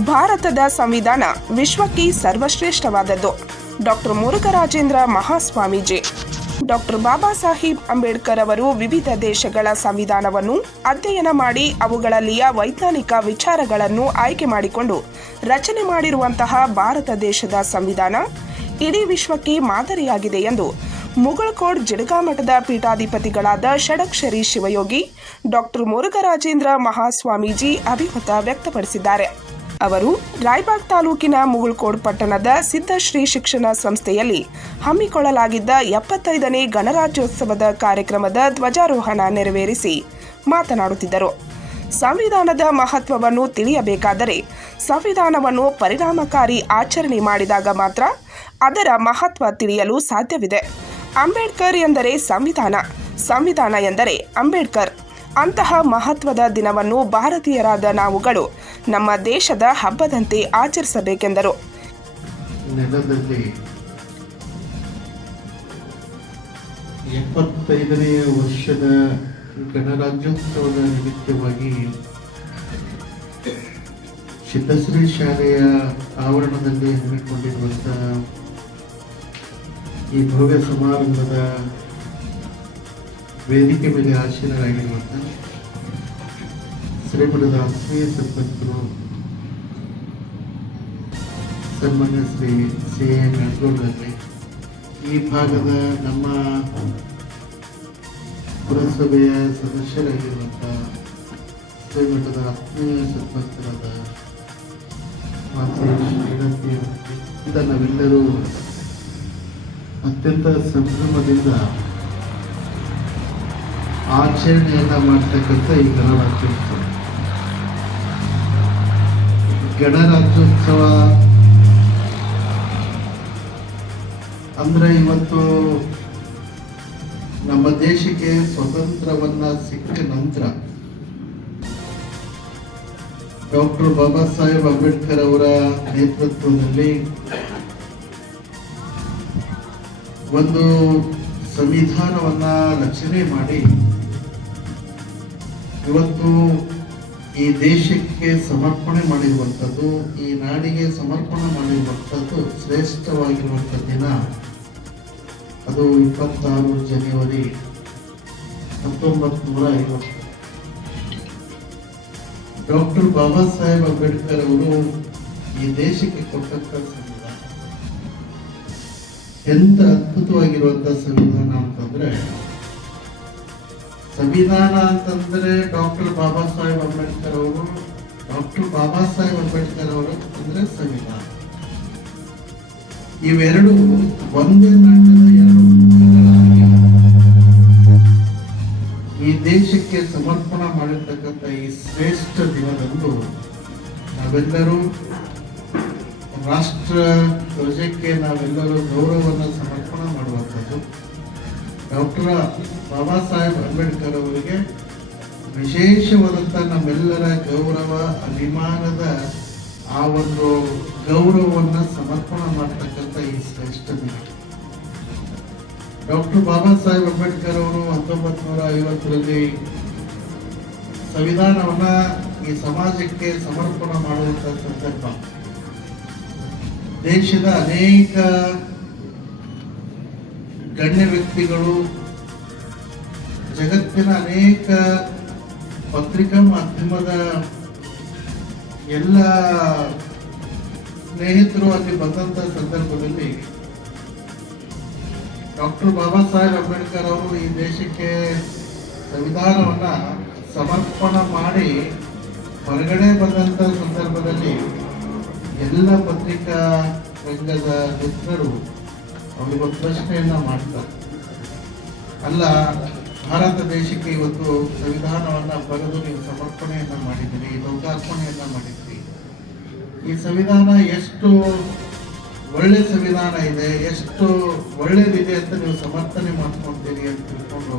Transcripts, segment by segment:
ಭಾರತದ ಸಂವಿಧಾನ ವಿಶ್ವಕ್ಕೆ ಸರ್ವಶ್ರೇಷ್ಠವಾದದ್ದು. ಡಾಕ್ಟರ್ ಮುರುಘರಾಜೇಂದ್ರ ಮಹಾಸ್ವಾಮೀಜಿ. ಡಾಕ್ಟರ್ ಬಾಬಾ ಸಾಹೇಬ್ ಅಂಬೇಡ್ಕರ್ ಅವರು ವಿವಿಧ ದೇಶಗಳ ಸಂವಿಧಾನವನ್ನು ಅಧ್ಯಯನ ಮಾಡಿ ಅವುಗಳಲ್ಲಿಯ ವೈಜ್ಞಾನಿಕ ವಿಚಾರಗಳನ್ನು ಆಯ್ಕೆ ಮಾಡಿಕೊಂಡು ರಚನೆ ಮಾಡಿರುವಂತಹ ಭಾರತ ದೇಶದ ಸಂವಿಧಾನ ಇಡೀ ವಿಶ್ವಕ್ಕೆ ಮಾದರಿಯಾಗಿದೆ ಎಂದು ಮುಗಳಕೋಡ್ ಜಿಡಗಾಮಠದ ಪೀಠಾಧಿಪತಿಗಳಾದ ಷಡಕ್ಷರಿ ಶಿವಯೋಗಿ, ಡಾಕ್ಟರ್ ಮುರುಘರಾಜೇಂದ್ರ ಮಹಾಸ್ವಾಮೀಜಿ ಅಭಿಮತ ವ್ಯಕ್ತಪಡಿಸಿದ್ದಾರೆ. ಅವರು ರಾಯಬಾಗ್ ತಾಲೂಕಿನ ಮುಗುಳ್ಕೋಡ್ ಪಟ್ಟಣದ ಸಿದ್ಧಶ್ರೀ ಶಿಕ್ಷಣ ಸಂಸ್ಥೆಯಲ್ಲಿ ಹಮ್ಮಿಕೊಳ್ಳಲಾಗಿದ್ದ ಎಪ್ಪತ್ತೈದನೇ ಗಣರಾಜ್ಯೋತ್ಸವದ ಕಾರ್ಯಕ್ರಮದ ಧ್ವಜಾರೋಹಣ ನೆರವೇರಿಸಿ ಮಾತನಾಡುತ್ತಿದ್ದರು. ಸಂವಿಧಾನದ ಮಹತ್ವವನ್ನು ತಿಳಿಯಬೇಕಾದರೆ ಸಂವಿಧಾನವನ್ನು ಪರಿಣಾಮಕಾರಿ ಆಚರಣೆ ಮಾಡಿದಾಗ ಮಾತ್ರ ಅದರ ಮಹತ್ವ ತಿಳಿಯಲು ಸಾಧ್ಯವಿದೆ. ಅಂಬೇಡ್ಕರ್ ಎಂದರೆ ಸಂವಿಧಾನ ಸಂವಿಧಾನ ಎಂದರೆ ಅಂಬೇಡ್ಕರ್. ಅಂತಹ ಮಹತ್ವದ ದಿನವನ್ನು ಭಾರತೀಯರಾದ ನಾವುಗಳು ನಮ್ಮ ದೇಶದ ಹಬ್ಬದಂತೆ ಆಚರಿಸಬೇಕೆಂದರು. ಎಪ್ಪತ್ತೈದನೆಯ ವರ್ಷದ ಗಣರಾಜ್ಯೋತ್ಸವದ ನಿಮಿತ್ತವಾಗಿ ಸಿದ್ದಶ್ರೀ ಶಾಲೆಯ ಆವರಣದಲ್ಲಿ ಹಮ್ಮಿಕೊಂಡಿರುವಂತಹ ಈ ಭವ್ಯ ಸಮಾರಂಭದ ವೇದಿಕೆ ಮೇಲೆ ಆಸೀನರಾಗಿರುವಂತಹ ಶ್ರೀಮಠದ ಆತ್ಮೀಯ ಸಂಪತ್ತರು ಸನ್ಮಾನ್ಯ ಶ್ರೀ ಸಿ ಎನ್ ಈ ಭಾಗದ ನಮ್ಮ ಪುರಸಭೆಯ ಸದಸ್ಯರಾಗಿರುವಂಥ ಶ್ರೀಮಠದ ಆತ್ಮೀಯ ಸಂಪತ್ತರಾದ ಮಾತೆ ನಾವೆಲ್ಲರೂ ಅತ್ಯಂತ ಸಂಭ್ರಮದಿಂದ ಆಚರಣೆಯನ್ನ ಮಾಡ್ತಕ್ಕಂಥ ಈ ಗಣರಾಜ್ಯೋತ್ಸವ. ಗಣರಾಜ್ಯೋತ್ಸವ. ಅಂದ್ರೆ ಇವತ್ತು ನಮ್ಮ ದೇಶಕ್ಕೆ ಸ್ವತಂತ್ರವನ್ನ ಸಿಕ್ಕ ನಂತರ ಡಾಕ್ಟರ್ ಬಾಬಾ ಸಾಹೇಬ್ ಅಂಬೇಡ್ಕರ್ ಅವರ ನೇತೃತ್ವದಲ್ಲಿ ಒಂದು ಸಂವಿಧಾನವನ್ನ ರಚನೆ ಮಾಡಿ ಇವತ್ತು ಈ ದೇಶಕ್ಕೆ ಸಮರ್ಪಣೆ ಮಾಡಿರುವಂಥದ್ದು, ಈ ನಾಡಿಗೆ ಸಮರ್ಪಣೆ ಮಾಡಿರುವಂಥದ್ದು ಶ್ರೇಷ್ಠವಾಗಿರುವಂಥ ದಿನ. ಅದು ಇಪ್ಪತ್ತಾರು ಜನವರಿ ಹತ್ತೊಂಬತ್ತು ನೂರ ಐವತ್ತು. ಡಾಕ್ಟರ್ ಬಾಬಾ ಸಾಹೇಬ್ ಅಂಬೇಡ್ಕರ್ ಅವರು ಈ ದೇಶಕ್ಕೆ ಕೊಟ್ಟಂತ ಸಂವಿಧಾನ. ಎಂತ ಅದ್ಭುತವಾಗಿರುವಂತ ಸಂವಿಧಾನ ಅಂತಂದ್ರೆ ಸಂವಿಧಾನ ಅಂತಂದ್ರೆ ಡಾಕ್ಟರ್ ಬಾಬಾ ಸಾಹೇಬ್ ಅಂಬೇಡ್ಕರ್ ಅವರು, ಡಾಕ್ಟರ್ ಬಾಬಾ ಸಾಹೇಬ್ ಅಂಬೇಡ್ಕರ್ ಅವರು ಅಂದ್ರೆ ಸಂವಿಧಾನ. ಇವೆರಡು ಒಂದೇ ಎರಡು ಈ ದೇಶಕ್ಕೆ ಸಮರ್ಪಣೆ ಮಾಡಿರ್ತಕ್ಕಂಥ ಈ ಶ್ರೇಷ್ಠ ದಿನದಂದು ನಾವೆಲ್ಲರೂ ರಾಷ್ಟ್ರ ಧ್ವಜಕ್ಕೆ ನಾವೆಲ್ಲರೂ ಗೌರವವನ್ನು ಸಮರ್ಪಣೆ ಮಾಡುವಂಥದ್ದು. ಡಾಕ್ಟರ್ ಬಾಬಾ ಸಾಹೇಬ್ ಅಂಬೇಡ್ಕರ್ ಅವರಿಗೆ ವಿಶೇಷವಾದಂಥ ನಮ್ಮೆಲ್ಲರ ಗೌರವ, ಅಭಿಮಾನದ ಆ ಒಂದು ಗೌರವವನ್ನು ಸಮರ್ಪಣೆ ಮಾಡ್ತಕ್ಕಂಥ ಈ ಶ್ರೇಷ್ಠ ದಿನ. ಡಾಕ್ಟರ್ ಬಾಬಾ ಸಾಹೇಬ್ ಅಂಬೇಡ್ಕರ್ ಅವರು ಹತ್ತೊಂಬತ್ತು ನೂರ ಐವತ್ತರಲ್ಲಿ ಸಂವಿಧಾನವನ್ನು ಈ ಸಮಾಜಕ್ಕೆ ಸಮರ್ಪಣೆ ಮಾಡುವಂಥ ಸಂದರ್ಭ. ದೇಶದ ಅನೇಕ ಗಣ್ಯ ವ್ಯಕ್ತಿಗಳು ಜಗತ್ತಿನ ಅನೇಕ ಪತ್ರಿಕಾ ಮಾಧ್ಯಮದ ಎಲ್ಲ ಸ್ನೇಹಿತರು ಅಲ್ಲಿ ಬಂದಂತ ಸಂದರ್ಭದಲ್ಲಿ ಡಾಕ್ಟರ್ ಬಾಬಾ ಸಾಹೇಬ್ ಅಂಬೇಡ್ಕರ್ ಅವರು ಈ ದೇಶಕ್ಕೆ ಸಂವಿಧಾನವನ್ನ ಸಮರ್ಪಣ ಮಾಡಿ ಹೊರಗಡೆ ಬಂದಂತ ಸಂದರ್ಭದಲ್ಲಿ ಎಲ್ಲ ಪತ್ರಿಕಾ ರಂಗದ ಮಿತ್ರರು ಅವರಿಗೊಂದು ಪ್ರಶ್ನೆಯನ್ನ ಮಾಡ್ತಾರೆ. ಅಲ್ಲ ಭಾರತ ದೇಶಕ್ಕೆ ಇವತ್ತು ಸಂವಿಧಾನವನ್ನು ಬರೆದು ನೀವು ಸಮರ್ಪಣೆಯನ್ನು ಮಾಡಿದ್ದೀರಿ, ಲೋಕಾರ್ಪಣೆಯನ್ನು ಮಾಡಿದ್ದೀರಿ. ಈ ಸಂವಿಧಾನ ಎಷ್ಟು ಒಳ್ಳೆ ಸಂವಿಧಾನ ಇದೆ, ಎಷ್ಟು ಒಳ್ಳೇದಿದೆ ಅಂತ ನೀವು ಸಮರ್ಥನೆ ಮಾಡ್ಕೊಂತೀರಿ ಅಂತ ತಿಳ್ಕೊಂಡು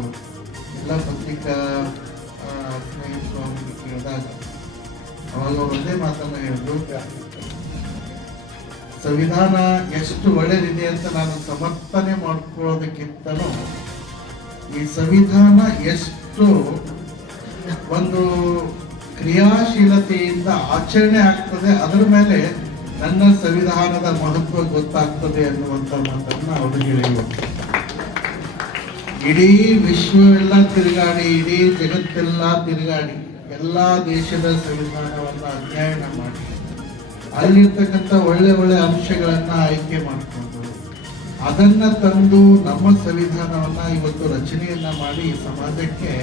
ಎಲ್ಲ ಪತ್ರಿಕಾ ಸ್ನೇಹಿತರು ಕೇಳಿದಾಗ ಅವಾಗ ಒಂದೇ ಮಾತನ್ನು ಹೇಳಿದ್ರು. ಸಂವಿಧಾನ ಎಷ್ಟು ಒಳ್ಳೇದಿದೆ ಅಂತ ನಾನು ಸಮರ್ಥನೆ ಮಾಡ್ಕೊಳ್ಳೋದಕ್ಕಿಂತಲೂ ಈ ಸಂವಿಧಾನ ಎಷ್ಟು ಒಂದು ಕ್ರಿಯಾಶೀಲತೆಯಿಂದ ಆಚರಣೆ ಆಗ್ತದೆ, ಅದರ ಮೇಲೆ ನನ್ನ ಸಂವಿಧಾನದ ಮಹತ್ವ ಗೊತ್ತಾಗ್ತದೆ ಅನ್ನುವಂಥ ಮಾತನ್ನ ಅವರು ಹೇಳಿದರು. ಇಡೀ ವಿಶ್ವವೆಲ್ಲ ತಿರುಗಾಡಿ, ಇಡೀ ಜಗತ್ತೆಲ್ಲ ತಿರುಗಾಡಿ, ಎಲ್ಲ ದೇಶದ ಸಂವಿಧಾನವನ್ನು ಅಧ್ಯಯನ ಮಾಡಿ, ಅಲ್ಲಿರ್ತಕ್ಕಂಥ ಒಳ್ಳೆ ಒಳ್ಳೆ ಅಂಶಗಳನ್ನ ಆಯ್ಕೆ ಮಾಡಿಕೊಂಡು ಅದನ್ನ ತಂದು ನಮ್ಮ ಸಂವಿಧಾನವನ್ನ ಇವತ್ತು ರಚನೆಯನ್ನ ಮಾಡಿ ಸಮಾಜಕ್ಕೆ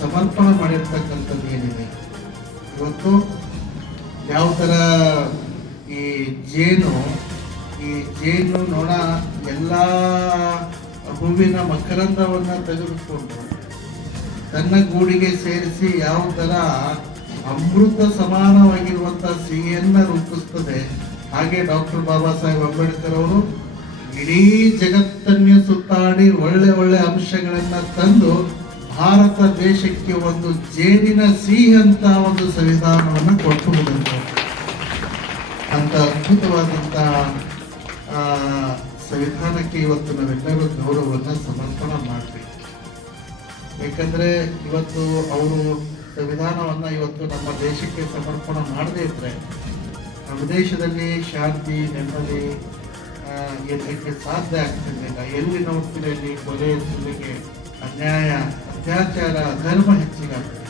ಸಮರ್ಪಣೆ ಮಾಡಿರ್ತಕ್ಕಂಥದ್ದು ಏನಿದೆ? ಇವತ್ತು ಯಾವ ಥರ ಈ ಜೇನು ಈ ಜೇನು ನೊಣ ಎಲ್ಲ ಹೂವಿನ ಮಕರಂದವನ್ನ ತೆಗೆದುಕೊಂಡು ತನ್ನ ಗೂಡಿಗೆ ಸೇರಿಸಿ ಯಾವ ತರ ಅಮೃತ ಸಮಾನವಾಗಿರುವಂಥ ಸಿಹಿಯನ್ನು ರೂಪಿಸ್ತದೆ. ಹಾಗೆ ಡಾಕ್ಟರ್ ಬಾಬಾ ಸಾಹೇಬ್ ಅಂಬೇಡ್ಕರ್ ಅವರು ಇಡೀ ಜಗತ್ತನ್ನೇ ಸುತ್ತಾಡಿ ಒಳ್ಳೆ ಒಳ್ಳೆ ಅಂಶಗಳನ್ನ ತಂದು ಭಾರತ ದೇಶಕ್ಕೆ ಒಂದು ಜೇನಿನ ಸಿಹಿ ಅಂತ ಒಂದು ಸಂವಿಧಾನವನ್ನು ಕೊಟ್ಟು ಅಂತ ಅದ್ಭುತವಾದಂತ ಆ, ಸಂವಿಧಾನಕ್ಕೆ ಇವತ್ತು ನಾವೆಲ್ಲರೂ ಗೌರವವನ್ನು ಸಮರ್ಪಣ ಮಾಡಬೇಕು. ಯಾಕಂದ್ರೆ ಇವತ್ತು ಅವರು ಸಂವಿಧಾನವನ್ನ ಇವತ್ತು ನಮ್ಮ ದೇಶಕ್ಕೆ ಸಮರ್ಪಣ ಮಾಡದೇ ಇದ್ರೆ ನಮ್ಮ ದೇಶದಲ್ಲಿ ಶಾಂತಿ ನೆಮ್ಮದಿ ಆ, ಇರ್ಲಿಕ್ಕೆ ಸಾಧ್ಯ ಆಗ್ತಿರ್ಲಿಲ್ಲ. ಎಲ್ಲಿ ನೋಡ್ತಿರಲಿ ಕೊಲೆ ಸುಲಿಗೆ ಅನ್ಯಾಯ ಅತ್ಯಾಚಾರ ಧರ್ಮ ಹೆಚ್ಚಿಗಾಗ್ತದೆ.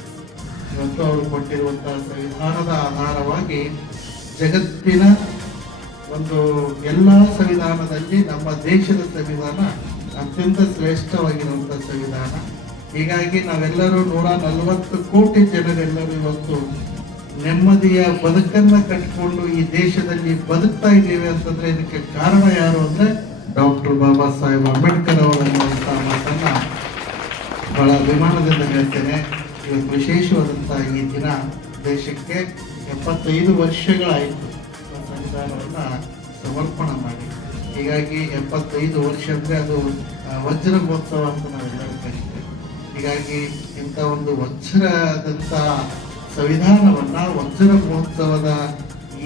ಇವತ್ತು ಅವರು ಕೊಟ್ಟಿರುವಂತಹ ಸಂವಿಧಾನದ ಆಧಾರವಾಗಿ ಜಗತ್ತಿನ ಒಂದು ಎಲ್ಲ ಸಂವಿಧಾನದಲ್ಲಿ ನಮ್ಮ ದೇಶದ ಸಂವಿಧಾನ ಅತ್ಯಂತ ಶ್ರೇಷ್ಠವಾಗಿರುವಂತಹ ಸಂವಿಧಾನ. ಹೀಗಾಗಿ ನಾವೆಲ್ಲರೂ ನೂರ ನಲವತ್ತು ಕೋಟಿ ಜನರೆಲ್ಲರೂ ಇವತ್ತು ನೆಮ್ಮದಿಯ ಬದುಕನ್ನ ಕಟ್ಟಿಕೊಂಡು ಈ ದೇಶದಲ್ಲಿ ಬದುಕ್ತಾ ಇದ್ದೀವಿ ಅಂತಂದ್ರೆ ಇದಕ್ಕೆ ಕಾರಣ ಯಾರು ಅಂದ್ರೆ ಡಾಕ್ಟರ್ ಬಾಬಾ ಸಾಹೇಬ್ ಅಂಬೇಡ್ಕರ್ ಅವರು ಅನ್ನುವಂತಹ ಮಾತನ್ನ ಬಹಳ ಅಭಿಮಾನದಿಂದ ಹೇಳ್ತೇನೆ. ಇವತ್ತು ವಿಶೇಷವಾದಂತಹ ಈ ದಿನ ದೇಶಕ್ಕೆ ಎಪ್ಪತ್ತೈದು ವರ್ಷಗಳಾಯಿತು ಸಂವಿಧಾನವನ್ನ ಸಮರ್ಪಣೆ ಮಾಡಿ. ಹೀಗಾಗಿ ಎಪ್ಪತ್ತೈದು ವರ್ಷ ಅಂದ್ರೆ ಅದು ವಜ್ರ ಮಹೋತ್ಸವ ಅಂತ ನಾವೆಲ್ಲರೂ ಕರಿತೇವೆ ಹೀಗಾಗಿ ಇಂಥ ಒಂದು ವಜ್ರದಂತ ಸಂವಿಧಾನವನ್ನ ವಜ್ರ ಮಹೋತ್ಸವದ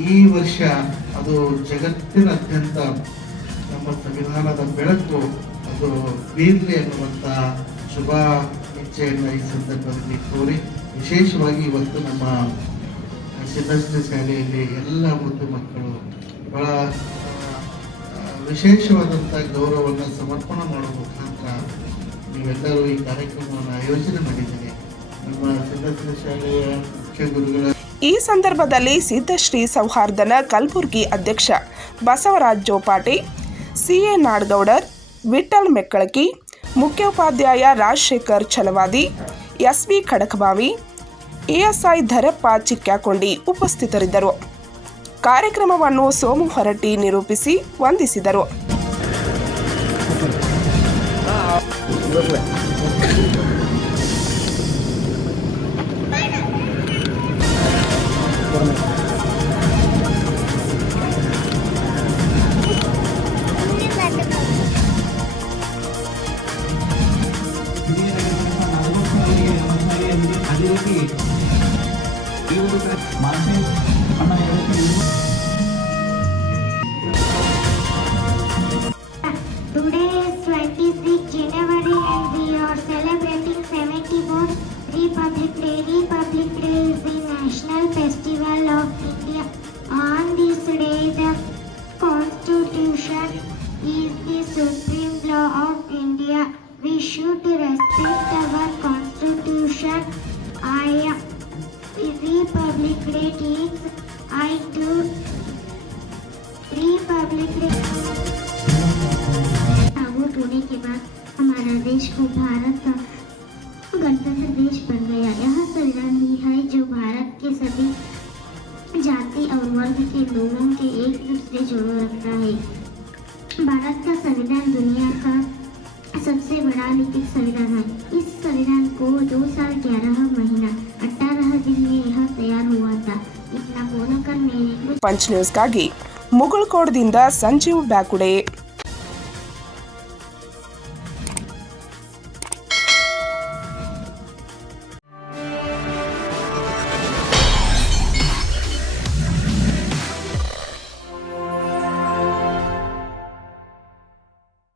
ಈ ವರ್ಷ ಅದು ಜಗತ್ತಿನಾದ್ಯಂತ ನಮ್ಮ ಸಂವಿಧಾನದ ಬೆಳಕು, ಅದು ಬೀರ್ಲಿ ಅನ್ನುವಂಥ ಶುಭ ಇಚ್ಛೆಯನ್ನು ಈ ಸಂದರ್ಭದಲ್ಲಿ ಕೋರಿ ವಿಶೇಷವಾಗಿ ಇವತ್ತು ನಮ್ಮ ಸಿದ್ಧಶ್ರೀ ಶಾಲೆಯಲ್ಲಿ ಎಲ್ಲ ಮುದ್ದು ಮಕ್ಕಳು ಬಹಳ ವಿಶೇಷವಾದಂಥ ಗೌರವವನ್ನು ಸಮರ್ಪಣೆ ಮಾಡುವ ಮುಖಾಂತರ ನೀವೆಲ್ಲರೂ ಈ ಕಾರ್ಯಕ್ರಮವನ್ನು ಆಯೋಜನೆ ಮಾಡಿದ್ದೀರಿ. ನಮ್ಮ ಸಿದ್ಧಶ್ರೀ ಶಾಲೆಯ ಈ ಸಂದರ್ಭದಲ್ಲಿ ಸಿದ್ಧಶ್ರೀ ಸೌಹಾರ್ದನ ಕಲಬುರ್ಗಿ ಅಧ್ಯಕ್ಷ ಬಸವರಾಜ್ ಜೋಪಾಟಿ, ಸಿಎ ನಾಡಗೌಡರ್ ವಿಠಲ್ ಮೆಕ್ಕಳಕಿ, ಮುಖ್ಯೋಪಾಧ್ಯಾಯ ರಾಜಶೇಖರ್ ಛಲವಾದಿ ಎಸ್ಬಿ ಖಡಕಬಾವಿ, ಎಎಸ್ಐ ಧರಪ್ಪ ಚಿಕ್ಕಾಕೊಂಡಿ ಉಪಸ್ಥಿತರಿದ್ದರು. ಕಾರ್ಯಕ್ರಮವನ್ನು ಸೋಮು ಹೊರಟ್ಟಿ ನಿರೂಪಿಸಿ ವಂದಿಸಿದರು. Republic Day I do Day. आहुत होने के बाद हमारा देश को भारत का गणतंत्र देश बन गया यह संविधान ही है जो भारत के सभी जाति और वर्ग के लोगों के एक दूसरे जोड़ो रखता है भारत का संविधान दुनिया का सबसे बड़ा लिखित संविधान है इस संविधान को दो साल ग्यारह महीना अठारह दिन में यह तैयार हुआ था इतना बोलकर मेरे कुछ ಪಂಚ್ ನ್ಯೂಸ್ಗಾಗಿ ಮುಗುಳ್ಕೋಡ್ದಿಂದ ಸಂಜೀವ್ ಬ್ಯಾಕುಡೆ